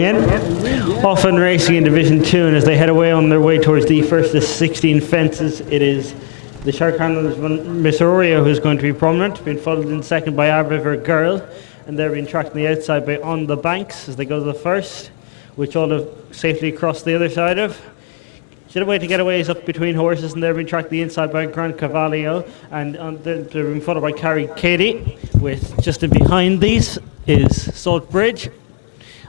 in. Often racing in Division 2, and as they head away on their way towards the first of 16 fences, it is the Shark Handlers Miss Oreo who's going to be prominent, being followed in second by Our River Girl, and they're being tracked on the outside by On the Banks as they go to the first, which all have safely crossed the other side of. Getaway to Getaway is up between horses, and they're being tracked the inside by Grand Cavallo, and they're being followed by Carrie Katie, with just in behind these is Salt Bridge.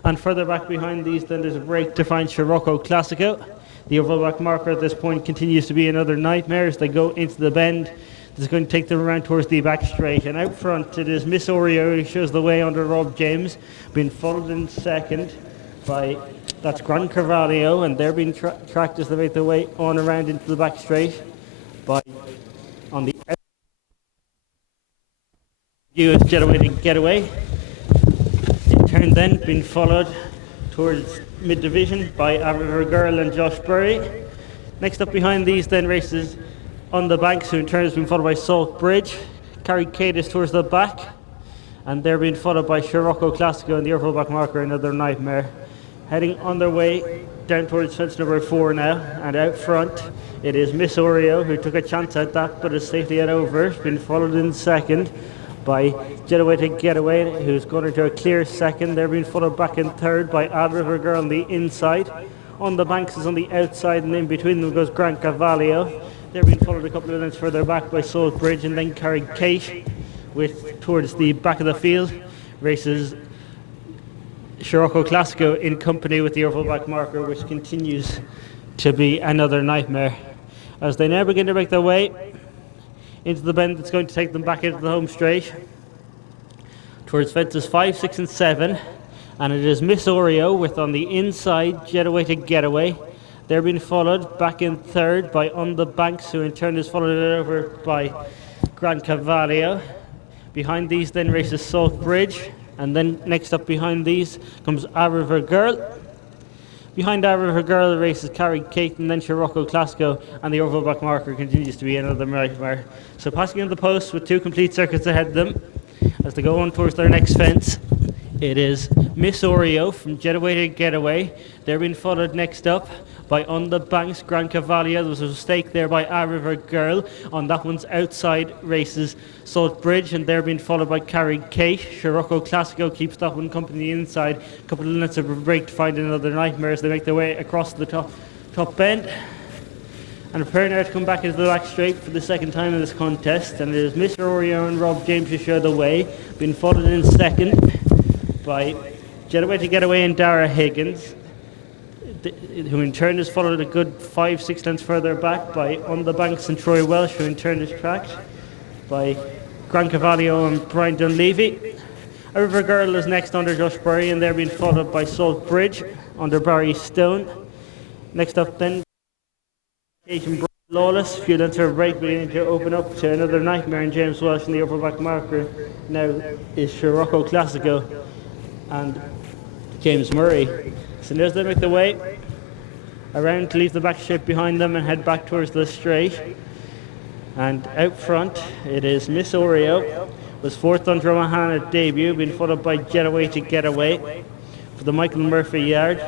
And further back behind these, then there's a break to find Scirocco Classico. The oval back marker at this point continues to be Another Nightmare as they go into the bend. This is going to take them around towards the back straight. And out front, it is Miss Oreo who shows the way under Rob James, being followed in second by, that's Gran Carvalho, and they're being tracked as they make their way on around into the back straight by, on the US Getaway. Turn then, being followed towards mid-division by Our River Girl and Josh Burry. Next up behind these then races On the Banks, who in turn has been followed by Salt Bridge. Carrie Cadis towards the back, and they're being followed by Scirocco Classico and the overall back marker Another Nightmare. Heading on their way down towards fence number 4 now, and out front it is Miss Oreo who took a chance at that but is safely head over, been followed in second by Getaway to Getaway, who's gone into a clear second. They're being followed back in third by Our River Girl on the inside. On the Banks is on the outside, and in between them goes Gran Cavallo. They're being followed a couple of lengths further back by Salt Bridge, and then Carrie Kate with towards the back of the field races Scirocco Classico in company with the oval back marker, which continues to be Another Nightmare. As they now begin to make their way into the bend that's going to take them back into the home straight towards fences 5, 6 and 7, and it is Miss Oreo with on the inside Getaway to Getaway. They're being followed back in third by On the Banks, who in turn is followed over by Gran Cavallo. Behind these then races Salt Bridge, and then next up behind these comes Our River Girl. Behind Our River Girl races Carrie Kate and then Scirocco Classico, and the oval back marker continues to be Another Nightmare. So passing in the post with 2 complete circuits ahead of them as they go on towards their next fence. It is Miss Oreo from Getaway to Getaway. They're being followed next up by On the Banks, Gran Cavallo. There was a mistake there by Our River Girl. On that one's outside races Salt Bridge, and they're being followed by Carrie Kate. Scirocco Classico keeps that one company inside. A couple of minutes of a break to find Another Nightmare as they make their way across the top bend. And preparing now to come back into the back straight for the second time in this contest. And it is Mr. Oreo and Rob James who show the way, being followed in second by Getaway to Getaway and Dara Higgins, who in turn is followed a good 5-6 lengths further back by On the Banks and Troy Welsh, who in turn is tracked by Gran Cavallo and Brian Dunleavy. Our River Girl is next under Josh Burry, and they're being followed by Salt Bridge under Barry Stone. Next up then, Brian Lawless, a few lengths of a break beginning to open up to Another Nightmare, and James Welsh in the upper back marker now is Scirocco Classico and James Murray. So now as they make their way around to leave the back straight behind them and head back towards the straight. And out front it is Miss Oreo, was fourth on Dromahana debut, being followed by Getaway to Getaway for the Michael Murphy yard.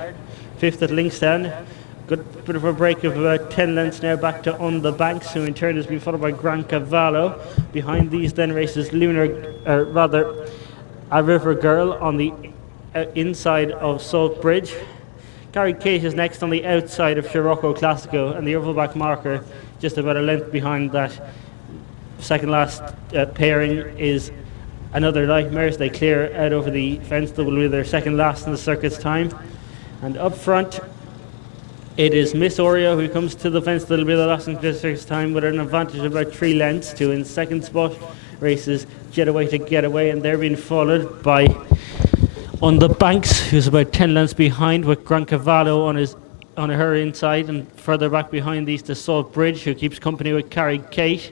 Fifth at Linkstown. Good bit of a break of about 10 lengths now back to On the Banks, who in turn has been followed by Gran Cavallo. Behind these then races Our River Girl on the inside of Salt Bridge. Carrie Kate is next on the outside of Scirocco Classico, and the oval back marker just about a length behind that second last pairing is Another Nightmare. They clear out over the fence. That will be their second last in the circuit's time. And up front it is Miss Oreo who comes to the fence. That'll be the last in the circuit's time with an advantage of about 3 lengths. To in second spot races Getaway to Getaway, and they're being followed by On the Banks, who's about 10 lengths behind, with Gran Cavallo on her inside, and further back behind these to Salt Bridge, who keeps company with Carrie Kate,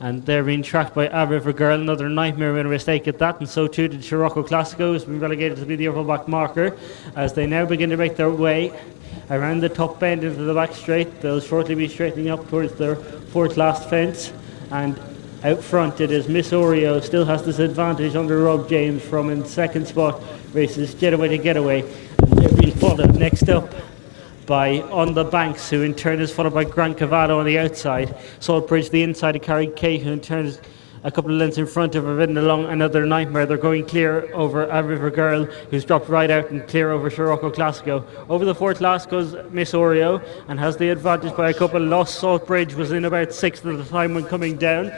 and they're being tracked by Our River Girl. Another Nightmare made a mistake at that, and so too did Scirocco Classico, who's been relegated to be the upper back marker. As they now begin to make their way around the top bend into the back straight, they'll shortly be straightening up towards their fourth last fence, and out front it is Miss Oreo, still has this advantage under Rob James from in second spot races Getaway to Getaway. And they're being followed next up by On the Banks, who in turn is followed by Gran Cavallo on the outside. Saltbridge the inside of Carrie Kay, who in turn is a couple of lengths in front of her, ridden along Another Nightmare. They're going clear over A River Girl, who's dropped right out, and clear over Scirocco Classico. Over the fourth last goes Miss Oreo and has the advantage by a couple. Lost Saltbridge was in about sixth at the time when coming down.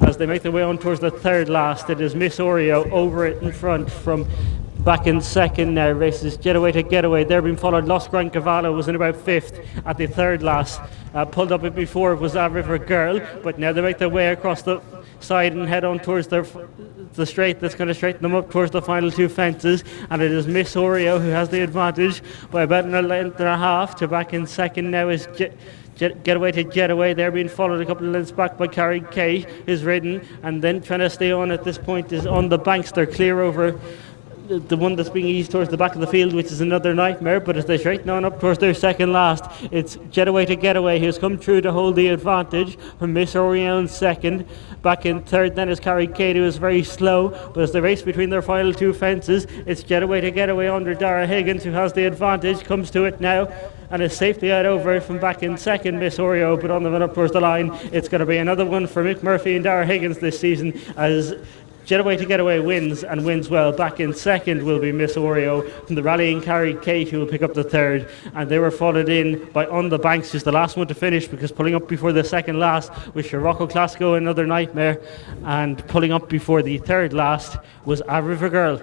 As they make their way on towards the third last, it is Miss Oreo over it in front from back in second now. Races Getaway to Getaway. They're being followed. Lost Gran Cavallo was in about fifth at the third last. Pulled up it before it was A River Girl, but now they make their way across the side and head on towards the straight that's going to straighten them up towards the final two fences, and it is Miss Oreo who has the advantage by about a length and a half. To back in second now is Getaway to Getaway. They're being followed a couple of lengths back by Carrie Kay, is ridden, and then trying to stay on at this point is On the Banks. They're clear over the one that's being eased towards the back of the field, which is Another Nightmare, but as they straighten on up towards their second last, it's Getaway to Getaway who's come through to hold the advantage from Miss Oreo in second. Back in third then is Carrie Kay, who is very slow, but as they race between their final two fences, it's Getaway to Getaway under Dara Higgins, who has the advantage, comes to it now and is safely out over it from back in second, Miss Oreo, but on the run up towards the line, it's going to be another one for Mick Murphy and Dara Higgins this season, as Getaway to Getaway wins, and wins well. Back in second will be Miss Oreo from the rallying Carrie Kate, who will pick up the third, and they were followed in by On the Banks, who's the last one to finish, because pulling up before the second last was Scirocco Classico, Another Nightmare, and pulling up before the third last was A River Girl.